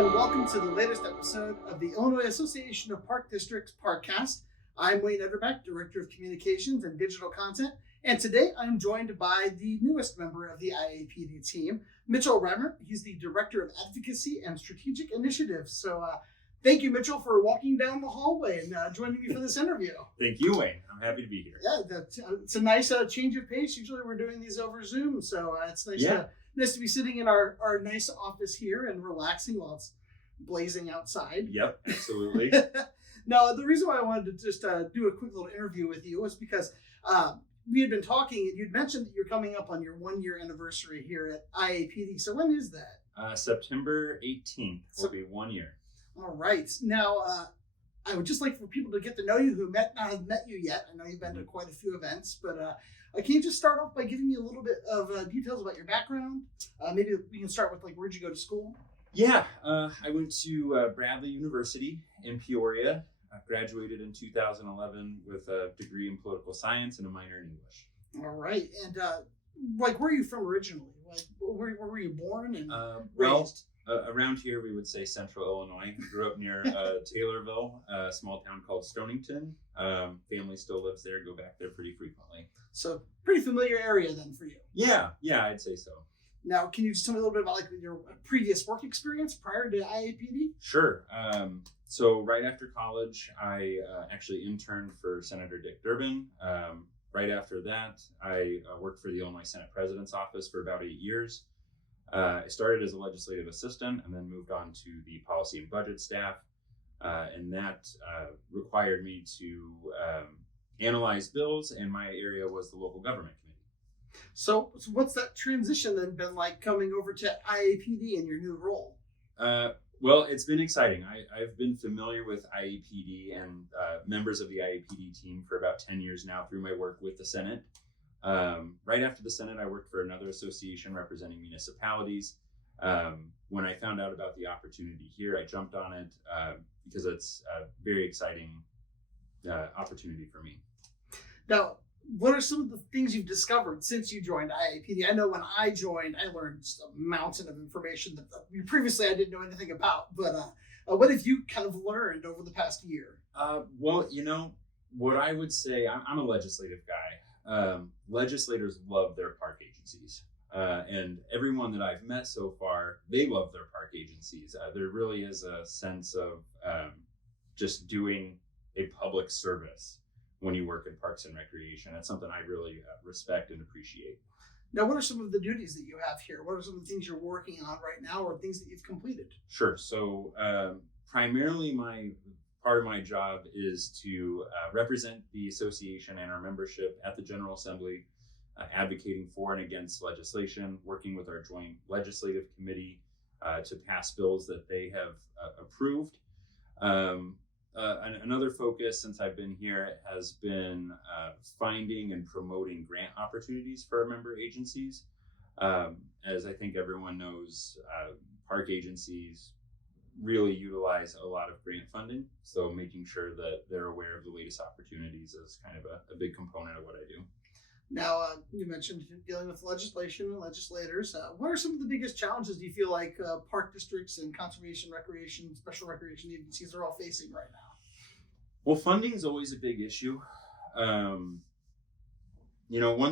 and welcome to the latest episode of the Illinois Association of Park Districts Parkcast. I'm Wayne Utterback, Director of Communications and Digital Content, and today I'm joined by the newest member of the IAPD team, Mitchell Remmert. He's the Director of Advocacy and Strategic Initiatives. So thank you, Mitchell, for walking down the hallway and joining me for this interview. Thank you, Wayne. I'm happy to be here. Yeah, it's a nice change of pace. Usually we're doing these over Zoom, so it's nice to be sitting in our nice office here and relaxing while it's blazing outside. Yep, absolutely. Now, the reason why I wanted to just do a quick little interview with you was because we had been talking and you'd mentioned that you're coming up on your 1-year anniversary here at IAPD. So when is that? September 18th will be 1 year. All right. Now, I would just like for people to get to know you who not have met you yet. I know you've been to quite a few events, but can you just start off by giving me a little bit of details about your background? Maybe we can start with where'd you go to school? Yeah, I went to Bradley University in Peoria. I graduated in 2011 with a degree in political science and a minor in English. All right. And where are you from originally? Where were you born and raised? Around here, we would say Central Illinois. I grew up near Taylorville, a small town called Stonington. Family still lives there, go back there pretty frequently. So pretty familiar area then for you. Yeah, I'd say so. Now, can you just tell me a little bit about your previous work experience prior to IAPD? Sure. So right after college, I actually interned for Senator Dick Durbin. Right after that, I worked for the Illinois Senate President's Office for about 8 years. I started as a legislative assistant and then moved on to the policy and budget staff. And that required me to analyze bills, and my area was the local government committee. So what's that transition then been like coming over to IAPD in your new role? Well, it's been exciting. I've been familiar with IAPD and members of the IAPD team for about 10 years now through my work with the Senate. Right after the Senate, I worked for another association representing municipalities. When I found out about the opportunity here, I jumped on it because it's a very exciting opportunity for me. Now, what are some of the things you've discovered since you joined IAPD? I know when I joined, I learned just a mountain of information that previously I didn't know anything about. But what have you kind of learned over the past year? Well, what I would say, I'm a legislative guy. Legislators love their park agencies. And everyone that I've met so far, they love their park agencies. There really is a sense of just doing a public service when you work in parks and recreation. That's something I really respect and appreciate. Now, what are some of the duties that you have here? What are some of the things you're working on right now or things that you've completed? Sure. So primarily part of my job is to represent the association and our membership at the General Assembly, advocating for and against legislation, working with our joint legislative committee to pass bills that they have approved. Another focus since I've been here has been finding and promoting grant opportunities for our member agencies. As I think everyone knows, park agencies really utilize a lot of grant funding. So making sure that they're aware of the latest opportunities is kind of a big component of what I do. Now, you mentioned dealing with legislation and legislators. What are some of the biggest challenges do you feel like park districts and conservation, recreation, special recreation agencies are all facing right now? Well, funding is always a big issue. One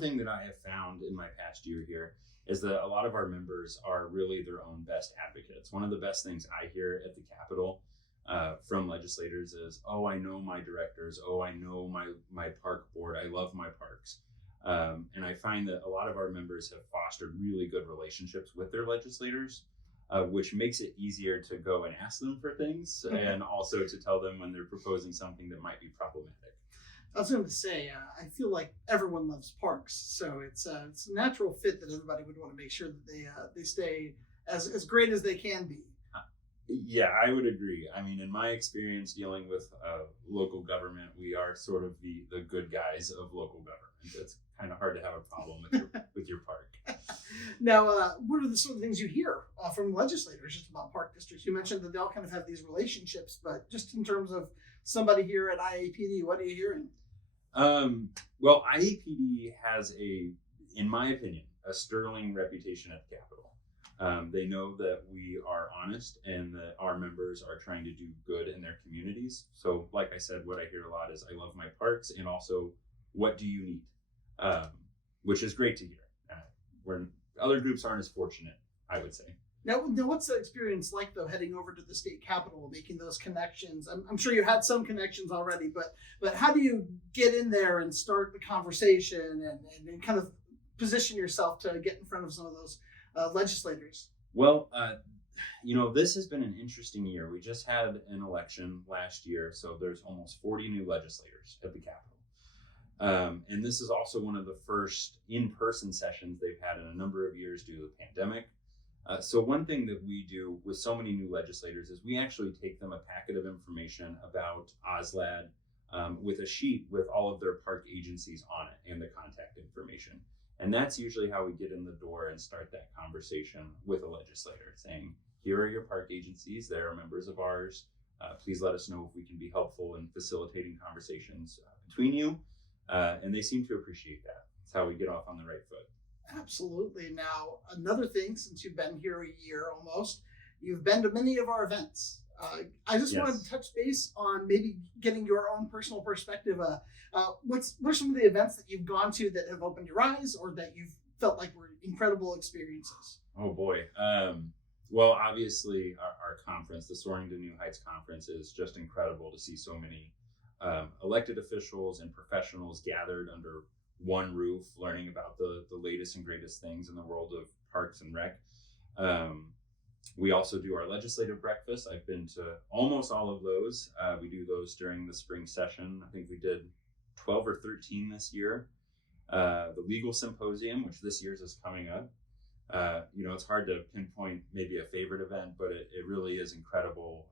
thing that I have found in my past year here is that a lot of our members are really their own best advocates. One of the best things I hear at the Capitol from legislators is, oh, I know my directors. Oh, I know my park board. I love my parks. And I find that a lot of our members have fostered really good relationships with their legislators, which makes it easier to go and ask them for things and also to tell them when they're proposing something that might be problematic. I was going to say, I feel like everyone loves parks, so it's a natural fit that everybody would want to make sure that they stay as great as they can be. Yeah, I would agree. I mean, in my experience dealing with local government, we are sort of the good guys of local government. It's kind of hard to have a problem with your park. Now, what are some of the things you hear from legislators just about park districts? You mentioned that they all kind of have these relationships, but just in terms of somebody here at IAPD, what are you hearing? Well, IAPD has in my opinion, a sterling reputation at the Capitol. They know that we are honest and that our members are trying to do good in their communities. So like I said, what I hear a lot is, I love my parks, and also, what do you need? Which is great to hear. Where other groups aren't as fortunate, I would say. Now, what's the experience like, though, heading over to the state capitol, making those connections? I'm sure you had some connections already, but how do you get in there and start the conversation and kind of position yourself to get in front of some of those legislators? Well, this has been an interesting year. We just had an election last year, so there's almost 40 new legislators at the Capitol. And this is also one of the first in-person sessions they've had in a number of years due to the pandemic. So one thing that we do with so many new legislators is we actually take them a packet of information about OSLAD with a sheet with all of their park agencies on it and the contact information. And that's usually how we get in the door and start that conversation with a legislator, saying, here are your park agencies, they are members of ours. Please let us know if we can be helpful in facilitating conversations between you. And they seem to appreciate that. That's how we get off on the right foot. Absolutely. Now, another thing, since you've been here a year almost, you've been to many of our events. I just wanted to touch base on maybe getting your own personal perspective. What are some of the events that you've gone to that have opened your eyes, or that you've felt like were incredible experiences? Oh boy. Well, obviously our conference, the Soaring to New Heights conference, is just incredible to see so many elected officials and professionals gathered under one roof, learning about the latest and greatest things in the world of parks and rec. We also do our legislative breakfast. I've been to almost all of those. We do those during the spring session. I think we did 12 or 13 this year. The legal symposium, which this year's is coming up. It's hard to pinpoint maybe a favorite event, but it really is incredible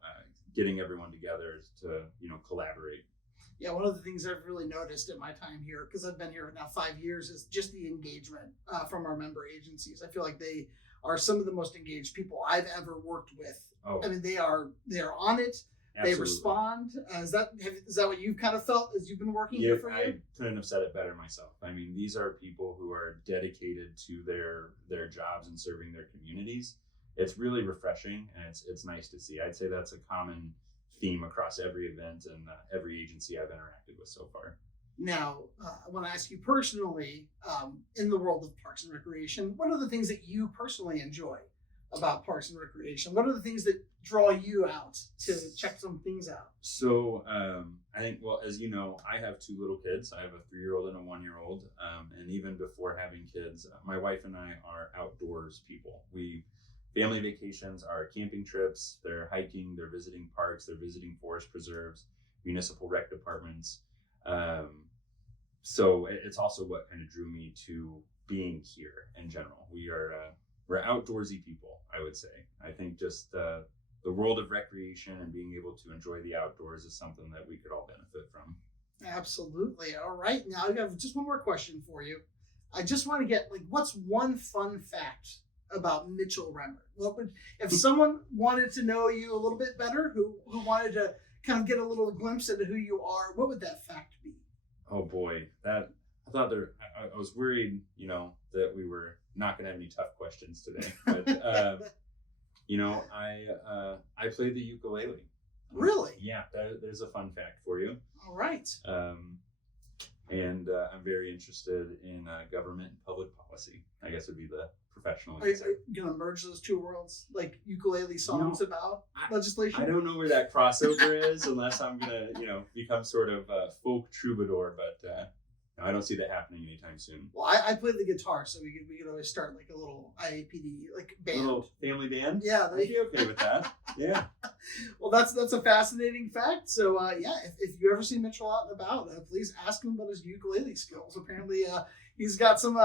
getting everyone together to collaborate. Yeah, one of the things I've really noticed in my time here, because I've been here now 5 years, is just the engagement from our member agencies. I feel like they are some of the most engaged people I've ever worked with. Oh. I mean, they are on it. Absolutely. They respond. Is that what you've kind of felt as you've been working here for a year? I couldn't have said it better myself. I mean, these are people who are dedicated to their jobs and serving their communities. It's really refreshing, and it's nice to see. I'd say that's a common theme across every event and every agency I've interacted with so far. Now, I want to ask you personally, in the world of Parks and Recreation, what are the things that you personally enjoy about Parks and Recreation? What are the things that draw you out to check some things out? So I think, well, as you know, I have 2 little kids. I have a 3-year-old and a 1-year-old. And even before having kids, my wife and I are outdoors people. Family vacations are camping trips, they're hiking, they're visiting parks, they're visiting forest preserves, municipal rec departments. So it's also what kind of drew me to being here in general. We're outdoorsy people, I would say. I think just the world of recreation and being able to enjoy the outdoors is something that we could all benefit from. Absolutely. All right. Now I have just one more question for you. I just want to get, what's one fun fact about Mitchell Remmert? If someone wanted to know you a little bit better, who wanted to kind of get a little glimpse into who you are, what would that fact be? Oh boy, I was worried, that we were not going to have any tough questions today. But I play the ukulele. Really? Yeah, there's a fun fact for you. All right. And I'm very interested in government and public policy, I guess would be the professional. Are you going to merge those 2 worlds, like ukulele songs about legislation? I don't know where that crossover is unless I'm going to, become sort of a folk troubadour, but I don't see that happening anytime soon. Well, I play the guitar, so we could always start a little IAPD band. A little family band? Yeah. I'd be okay with that. Yeah. Well, that's a fascinating fact. So, if you ever see Mitchell out and about, please ask him about his ukulele skills. Apparently, he's got some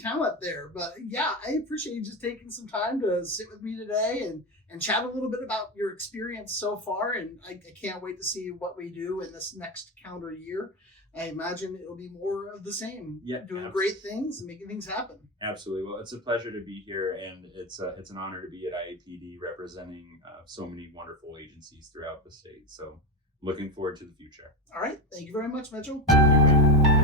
talent there. But yeah, I appreciate you just taking some time to sit with me today and chat a little bit about your experience so far. And I can't wait to see what we do in this next calendar year. I imagine it'll be more of the same. Yeah, doing great things and making things happen. Absolutely. Well, it's a pleasure to be here, and it's an honor to be at IAPD representing so many wonderful agencies throughout the state. So looking forward to the future. All right. Thank you very much, Mitchell. Thank you.